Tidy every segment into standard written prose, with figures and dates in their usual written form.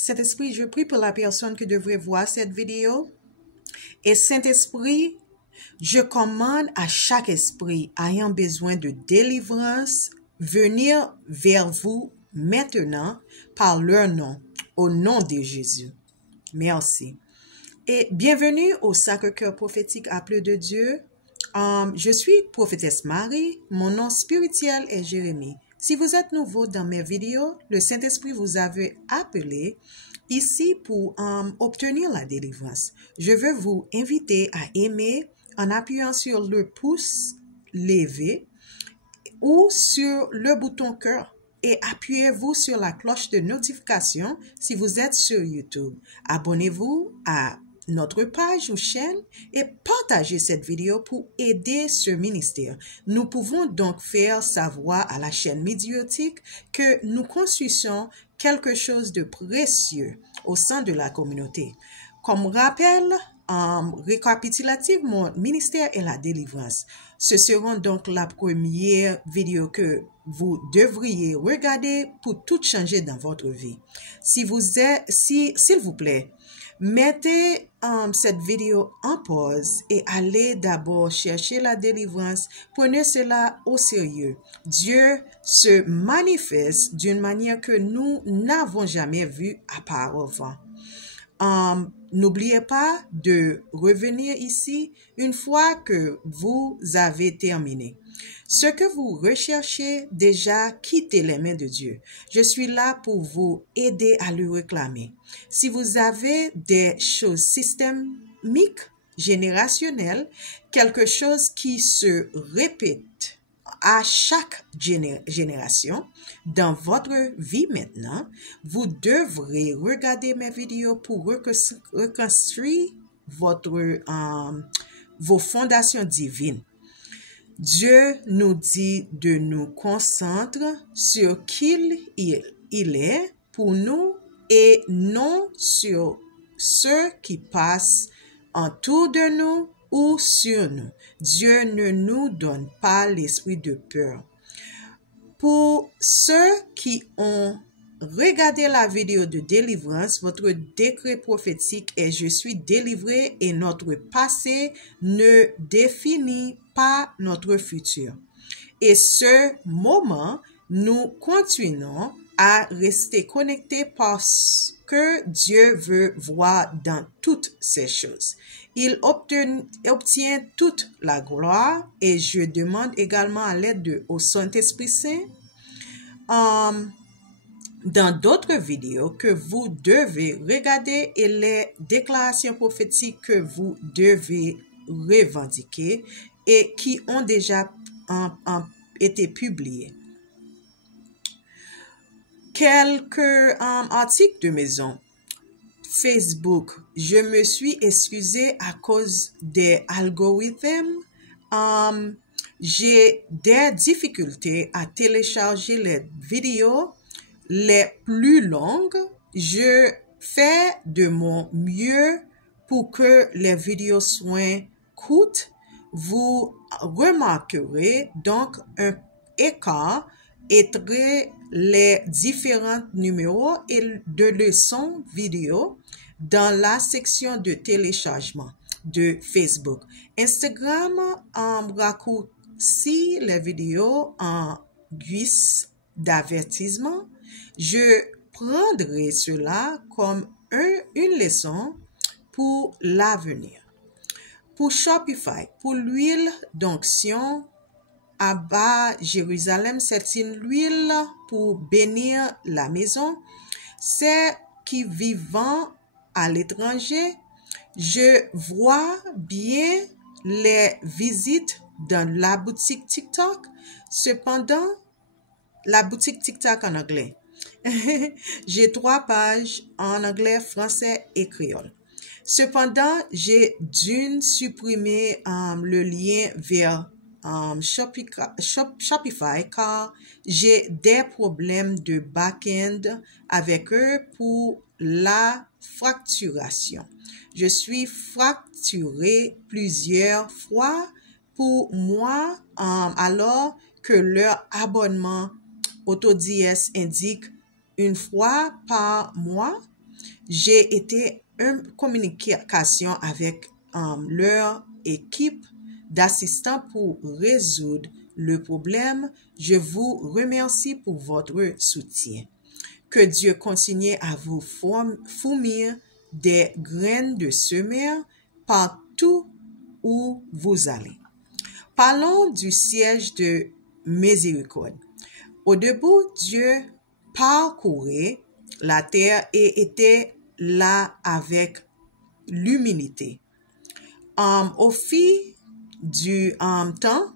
Saint-Esprit, je prie pour la personne qui devrait voir cette vidéo. Et Saint-Esprit, je commande à chaque esprit ayant besoin de délivrance venir vers vous maintenant par leur nom, au nom de Jésus. Merci. Et bienvenue au Sacré-Cœur prophétique appelé de Dieu. Je suis prophétesse Marie. Mon nom spirituel est Jérémie. Si vous êtes nouveau dans mes vidéos, le Saint-Esprit vous avait appelé ici pour obtenir la délivrance. Je veux vous inviter à aimer en appuyant sur le pouce levé ou sur le bouton cœur et appuyez-vous sur la cloche de notification si vous êtes sur YouTube. Abonnez-vous à notre page ou chaîne et partagez cette vidéo pour aider ce ministère. Nous pouvons donc faire savoir à la chaîne médiatique que nous construisons quelque chose de précieux au sein de la communauté. Comme rappel récapitulatif, mon ministère est la délivrance. Ce sera donc la première vidéo que vous devriez regarder pour tout changer dans votre vie. S'il vous plaît, mettez cette vidéo en pause et allez d'abord chercher la délivrance. Prenez cela au sérieux. Dieu se manifeste d'une manière que nous n'avons jamais vue auparavant. N'oubliez pas de revenir ici une fois que vous avez terminé. Ce que vous recherchez déjà, quittez les mains de Dieu. Je suis là pour vous aider à le réclamer. Si vous avez des choses systémiques, générationnelles, quelque chose qui se répète à chaque génération dans votre vie maintenant, vous devrez regarder mes vidéos pour reconstruire vos fondations divines. Dieu nous dit de nous concentrer sur qui il est pour nous et non sur ceux qui passent autour de nous ou sur nous. Dieu ne nous donne pas l'esprit de peur. Pour ceux qui ont regardé la vidéo de délivrance, votre décret prophétique est « Je suis délivré » et notre passé ne définit pas notre futur. Et ce moment, nous continuons à rester connectés parce que Dieu veut voir dans toutes ces choses. Il obtient toute la gloire et je demande également à l'aide au Saint-Esprit Saint dans d'autres vidéos que vous devez regarder et les déclarations prophétiques que vous devez revendiquer et qui ont déjà été publiées. Quelques articles de maison. Facebook, je me suis excusée à cause des algorithmes. J'ai des difficultés à télécharger les vidéos les plus longues. Je fais de mon mieux pour que les vidéos soient courtes. Vous remarquerez donc un écart entre les différents numéros et de leçons vidéo dans la section de téléchargement de Facebook. Instagram raccourcit les vidéos en guise d'avertissement. Je prendrai cela comme une leçon pour l'avenir. Pour Shopify, pour l'huile d'onction, Abba Jérusalem, c'est une huile pour bénir la maison. C'est qui vivant à l'étranger, je vois bien les visites dans la boutique TikTok. Cependant, la boutique TikTok en anglais. J'ai 3 pages en anglais, français et créole. Cependant, j'ai dû supprimer le lien vers Shopify car j'ai des problèmes de back-end avec eux pour la facturation. Je suis facturé plusieurs fois pour moi alors que leur abonnement AutoDS indique une fois par mois. J'ai été en communication avec leur équipe d'assistants pour résoudre le problème. Je vous remercie pour votre soutien. Que Dieu continue à vous fournir des graines de semer partout où vous allez. Parlons du siège de miséricorde. Au début, Dieu parcourait la terre et était là avec l'humilité. Au fil du temps,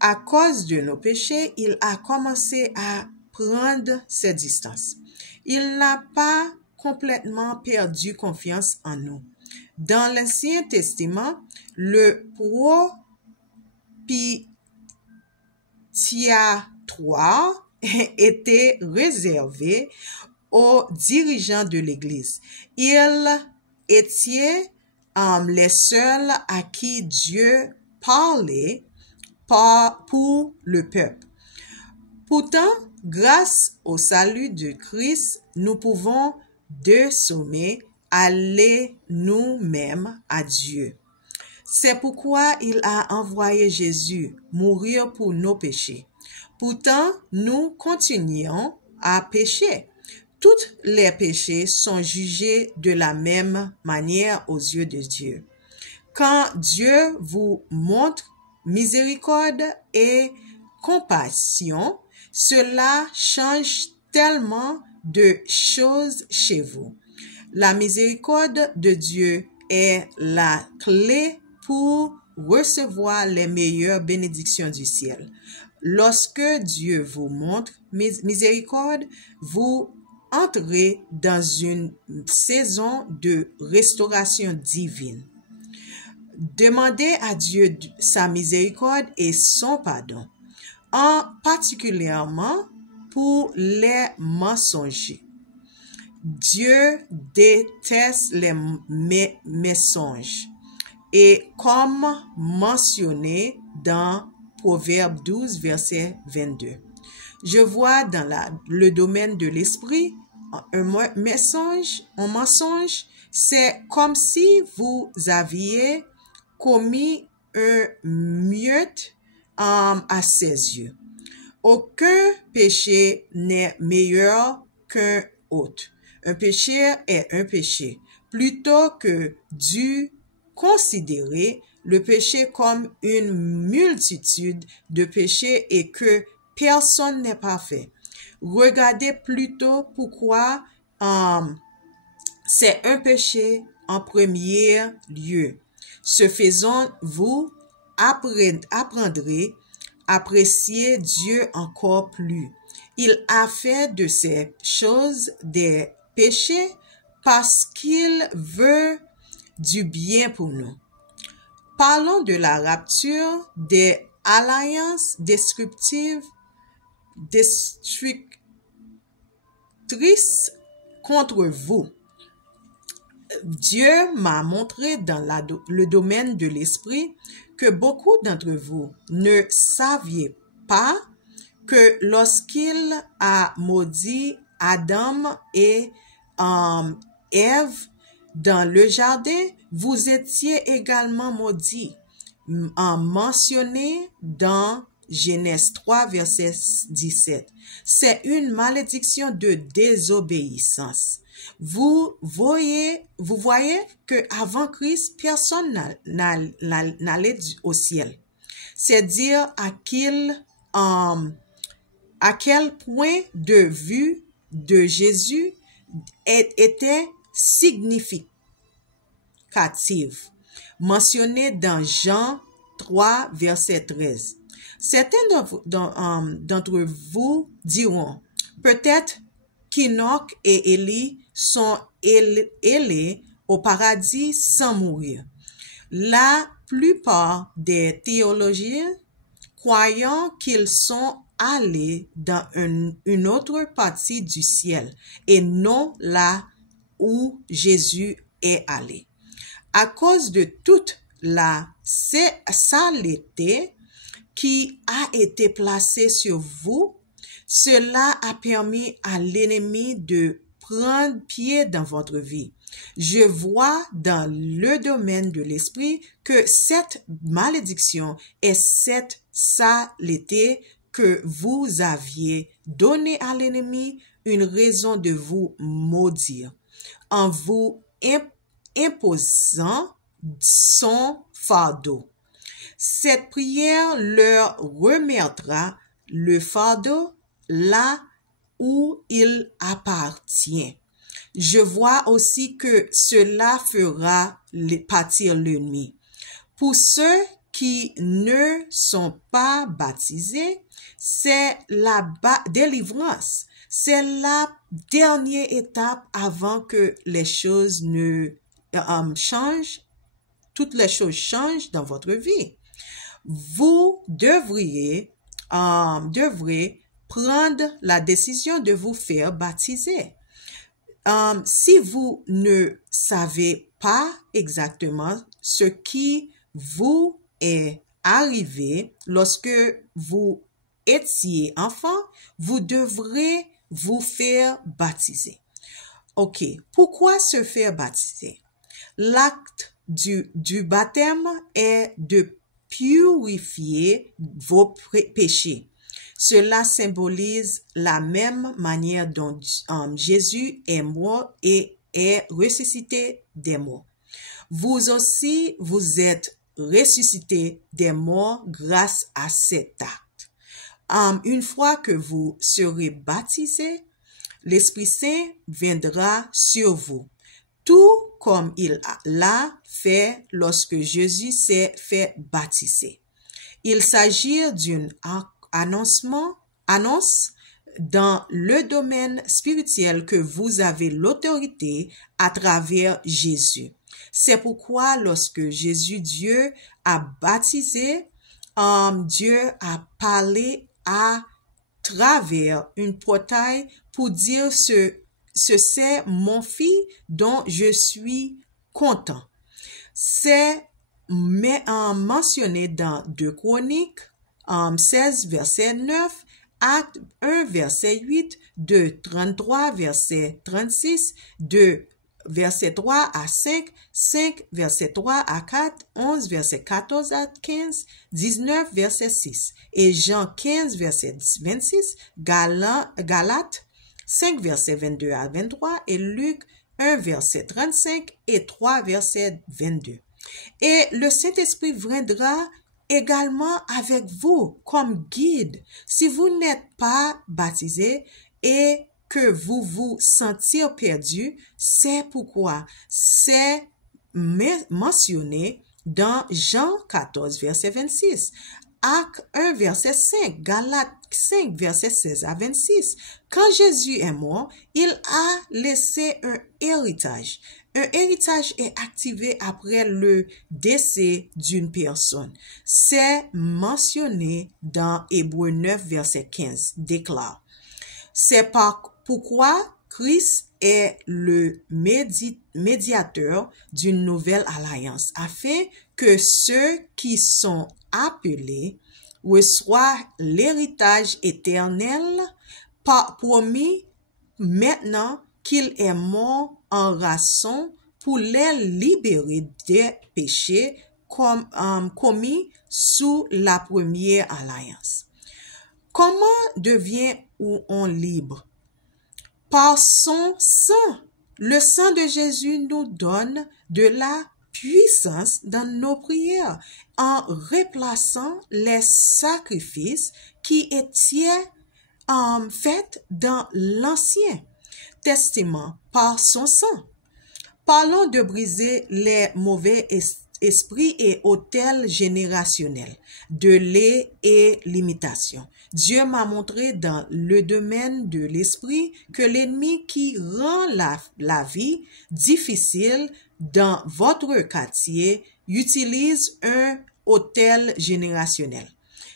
à cause de nos péchés, il a commencé à prendre ses distances. Il n'a pas complètement perdu confiance en nous. Dans l'Ancien Testament, le propitiatoire était réservé aux dirigeants de l'Église. Ils étaient les seuls à qui Dieu parlait pour le peuple. Pourtant, grâce au salut de Christ, nous pouvons désormais aller nous-mêmes à Dieu. C'est pourquoi il a envoyé Jésus mourir pour nos péchés. Pourtant, nous continuons à pécher. Tous les péchés sont jugés de la même manière aux yeux de Dieu. Quand Dieu vous montre miséricorde et compassion, cela change tellement de choses chez vous. La miséricorde de Dieu est la clé pour recevoir les meilleures bénédictions du ciel. Lorsque Dieu vous montre miséricorde, vous entrez dans une saison de restauration divine. Demandez à Dieu sa miséricorde et son pardon, en particulièrement pour les mensongers. Dieu déteste les mensonges. Et comme mentionné dans Proverbe 12, verset 22. Je vois dans le domaine de l'esprit un mensonge, c'est comme si vous aviez commis un meurtre à ses yeux. Aucun péché n'est meilleur qu'un autre. Un péché est un péché. Plutôt que de considérer le péché comme une multitude de péchés et que personne n'est parfait. Regardez plutôt pourquoi c'est un péché en premier lieu. Ce faisant, vous apprendrez à apprécier Dieu encore plus. Il a fait de ces choses des péchés parce qu'il veut du bien pour nous. Parlons de la rapture des alliances destructrices contre vous. Dieu m'a montré dans le domaine de l'esprit que beaucoup d'entre vous ne saviez pas que lorsqu'il a maudit Adam et Ève dans le jardin, vous étiez également maudits, mentionné dans Genèse 3, verset 17. C'est une malédiction de désobéissance. Vous voyez que avant Christ, personne n'allait au ciel. C'est dire à quel point de vue de Jésus était significative. Mentionné dans Jean 3, verset 13. Certains d'entre vous diront, peut-être qu'Enoch et Élie sont allés au paradis sans mourir. La plupart des théologiens croyant qu'ils sont allés dans une autre partie du ciel et non là où Jésus est allé. À cause de toute la saleté qui a été placée sur vous, cela a permis à l'ennemi de prendre pied dans votre vie. Je vois dans le domaine de l'esprit que cette malédiction et cette saleté que vous aviez donnée à l'ennemi une raison de vous maudire en vous imposant son fardeau. Cette prière leur remettra le fardeau là où il appartient. Je vois aussi que cela fera pâtir l'ennemi. Pour ceux qui ne sont pas baptisés, c'est la délivrance. C'est la dernière étape avant que les choses ne changent, toutes les choses changent dans votre vie. Vous devrez prendre la décision de vous faire baptiser. Si vous ne savez pas exactement ce qui vous est arrivé lorsque vous étiez enfant, vous devrez vous faire baptiser. Ok, pourquoi se faire baptiser? L'acte du baptême est de purifier vos péchés. Cela symbolise la même manière dont Jésus est mort et est ressuscité des morts. Vous aussi, vous êtes ressuscité des morts grâce à cet acte. Une fois que vous serez baptisé, l'Esprit Saint viendra sur vous, tout comme il l'a fait lorsque Jésus s'est fait baptiser. Il s'agit d'une annonce dans le domaine spirituel que vous avez l'autorité à travers Jésus. C'est pourquoi lorsque Jésus, Dieu, a baptisé, Dieu a parlé à travers une portail pour dire c'est mon fils dont je suis content. C'est mentionné dans 2 Chroniques 16, verset 9, Acte 1, verset 8, 2, 33, verset 36, 2, verset 3 à 5, 5, verset 3 à 4, 11, verset 14 à 15, 19, verset 6, et Jean 15, verset 26, Galates 5, verset 22 à 23, et Luc 1, verset 35, et 3, verset 22. Et le Saint-Esprit viendra également avec vous comme guide. Si vous n'êtes pas baptisé et que vous vous sentez perdu, c'est pourquoi c'est mentionné dans Jean 14, verset 26, Acte 1, verset 5, Galates 5, verset 16 à 26. Quand Jésus est mort, il a laissé un héritage. Un héritage est activé après le décès d'une personne. C'est mentionné dans Hébreux 9, verset 15, déclare. C'est pourquoi Christ est le médiateur d'une nouvelle alliance, afin que ceux qui sont appelés reçoivent l'héritage éternel promis maintenant qu'il est mort en rançon pour les libérer des péchés commis sous la première alliance. Comment devient-on libre? Par son sang. Le sang de Jésus nous donne de la puissance dans nos prières en remplaçant les sacrifices qui étaient faits dans l'Ancien Testament par son sang. Parlons de briser les mauvais esprits et autels générationnels, de lait et l'imitation. Dieu m'a montré dans le domaine de l'esprit que l'ennemi qui rend la vie difficile dans votre quartier utilise un autel générationnel.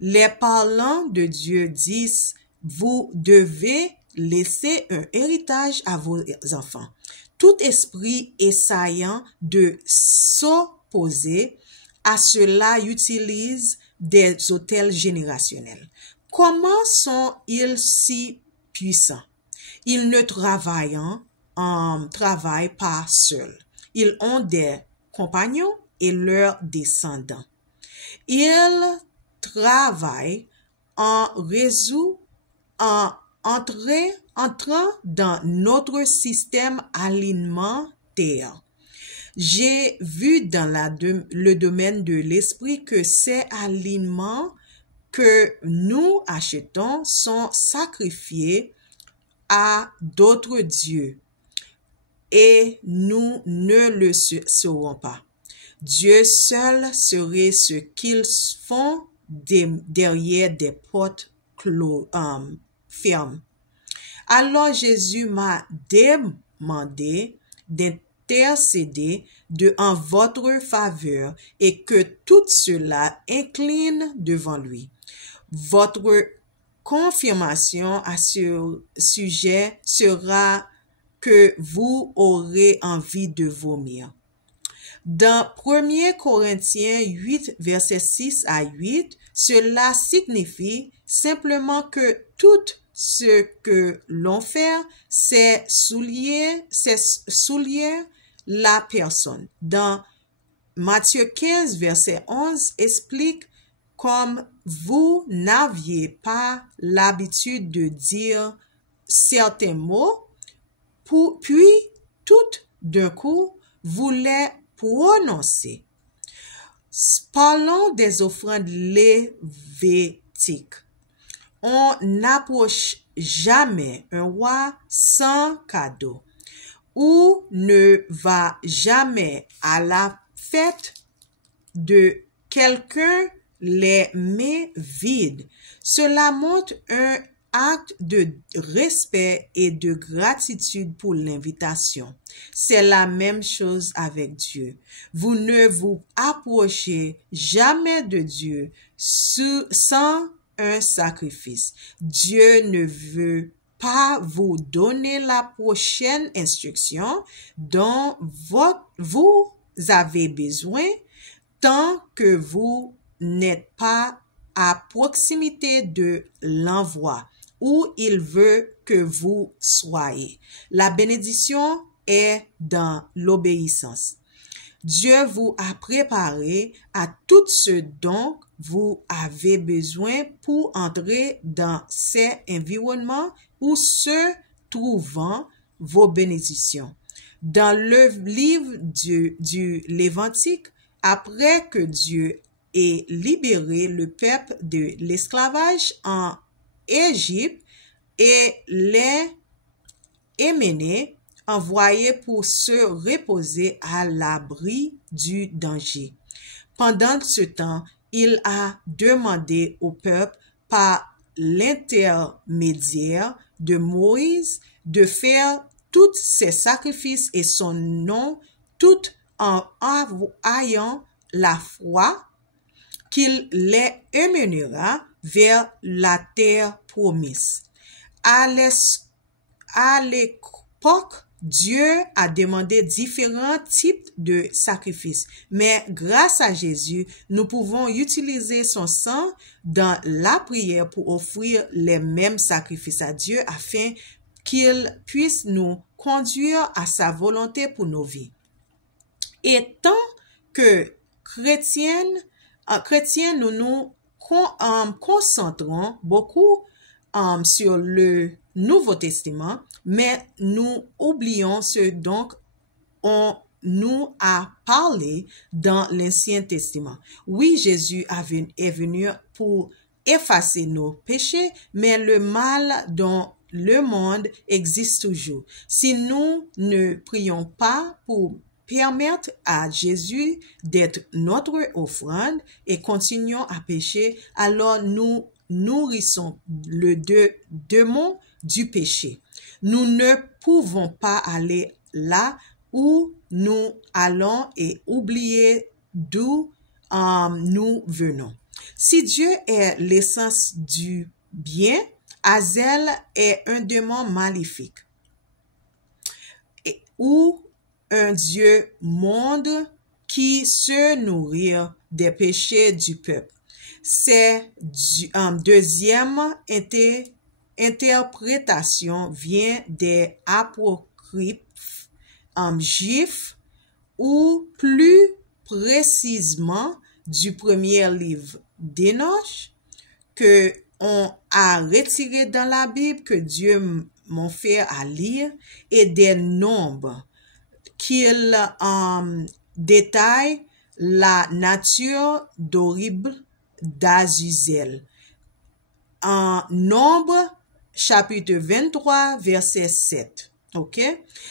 Les parlants de Dieu disent, vous devez laisser un héritage à vos enfants. Tout esprit essayant de s'opposer à cela utilise des autels générationnels. Comment sont-ils si puissants? Ils ne travaillent travaillent pas seuls. Ils ont des compagnons et leurs descendants. Ils travaillent en réseau en entrant dans notre système alimentaire. J'ai vu dans le domaine de l'esprit que ces aliments que nous achetons sont sacrifiés à d'autres dieux et nous ne le saurons pas. Dieu seul serait ce qu'ils font derrière des portes fermes. Alors Jésus m'a demandé d'intercéder en votre faveur et que tout cela incline devant lui. Votre confirmation à ce sujet sera que vous aurez envie de vomir. Dans 1 Corinthiens 8, versets 6 à 8, cela signifie simplement que tout ce que l'on fait, c'est souiller la personne. Dans Matthieu 15, verset 11, explique comme vous n'aviez pas l'habitude de dire certains mots, puis tout d'un coup, vous les prononcez. Parlons des offrandes lévitiques. On n'approche jamais un roi sans cadeau ou ne va jamais à la fête de quelqu'un les mains vides. Cela montre un acte de respect et de gratitude pour l'invitation. C'est la même chose avec Dieu. Vous ne vous approchez jamais de Dieu sans un sacrifice. Dieu ne veut pas vous donner la prochaine instruction dont vous avez besoin tant que vous n'êtes pas à proximité de l'envoi où il veut que vous soyez. La bénédiction est dans l'obéissance. Dieu vous a préparé à tout ce dont vous avez besoin pour entrer dans ces environnements où se trouvent vos bénédictions. Dans le livre du Lévitique, après que Dieu ait libéré le peuple de l'esclavage en Égypte et les emmené envoyé pour se reposer à l'abri du danger. Pendant ce temps, il a demandé au peuple par l'intermédiaire de Moïse de faire tous ces sacrifices et son nom, tout en ayant la foi qu'il les emmènera vers la terre promise. À l'époque, Dieu a demandé différents types de sacrifices, mais grâce à Jésus, nous pouvons utiliser son sang dans la prière pour offrir les mêmes sacrifices à Dieu afin qu'il puisse nous conduire à sa volonté pour nos vies. Et tant que chrétiens, nous nous concentrons beaucoup sur le Nouveau Testament, mais nous oublions ce dont on nous a parlé dans l'Ancien Testament. Oui, Jésus est venu pour effacer nos péchés, mais le mal dans le monde existe toujours. Si nous ne prions pas pour permettre à Jésus d'être notre offrande et continuons à pécher, alors nous nourrissons le démon du péché. Nous ne pouvons pas aller là où nous allons et oublier d'où nous venons. Si Dieu est l'essence du bien, Azel est un démon maléfique ou un Dieu monde qui se nourrit des péchés du peuple. C'est deuxième interprétation vient des scribes juifs, ou plus précisément du premier livre d'Enoch, que on a retiré dans la Bible, que Dieu m'ont fait à lire, et des nombres qu'il détaille la nature d'horrible d'Azuzel. En Nombre, chapitre 23, verset 7. OK?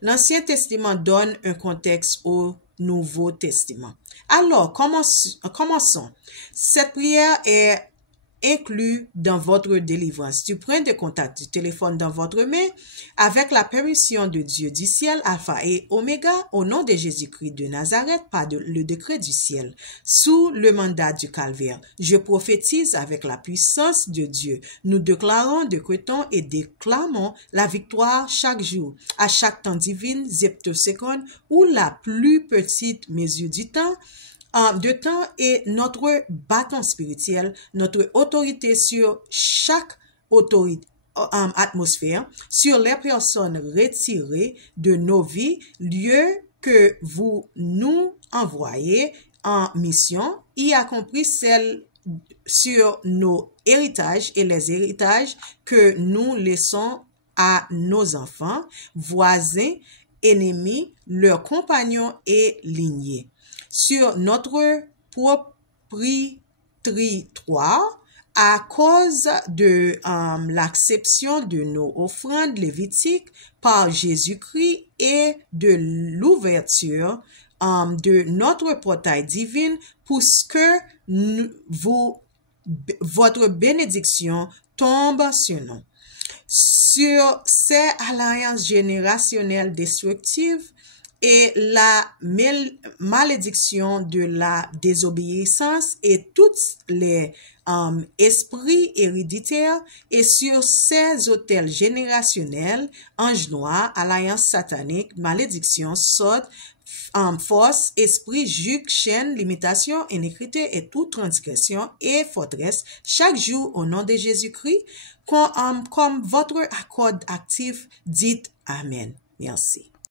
L'Ancien Testament donne un contexte au Nouveau Testament. Alors, commençons. Cette prière est inclus dans votre délivrance. Tu prends des contacts du téléphone dans votre main avec la permission de Dieu du ciel, Alpha et Oméga, au nom de Jésus-Christ de Nazareth, par le décret du ciel, sous le mandat du calvaire. Je prophétise avec la puissance de Dieu. Nous déclarons, décrétons et déclamons la victoire chaque jour, à chaque temps divin, zeptoseconde, ou la plus petite mesure du temps, de temps est notre bâton spirituel, notre autorité sur chaque atmosphère, sur les personnes retirées de nos vies, lieu que vous nous envoyez en mission, y compris celle sur nos héritages et les héritages que nous laissons à nos enfants, voisins, ennemis, leurs compagnons et lignées. Sur notre propriétoire, à cause de l'acception de nos offrandes lévitiques par Jésus-Christ et de l'ouverture de notre portail divin, pour que votre bénédiction tombe sur nous. Sur ces alliances générationnelles destructives et la malédiction de la désobéissance et tous les esprits héréditaires, et sur ces autels générationnels, ange noir, alliance satanique, malédiction, sort, force, esprit, juk, chaîne, limitation, iniquité et toute transgression et forteresse, chaque jour au nom de Jésus-Christ, comme votre accord actif, dites Amen. Merci.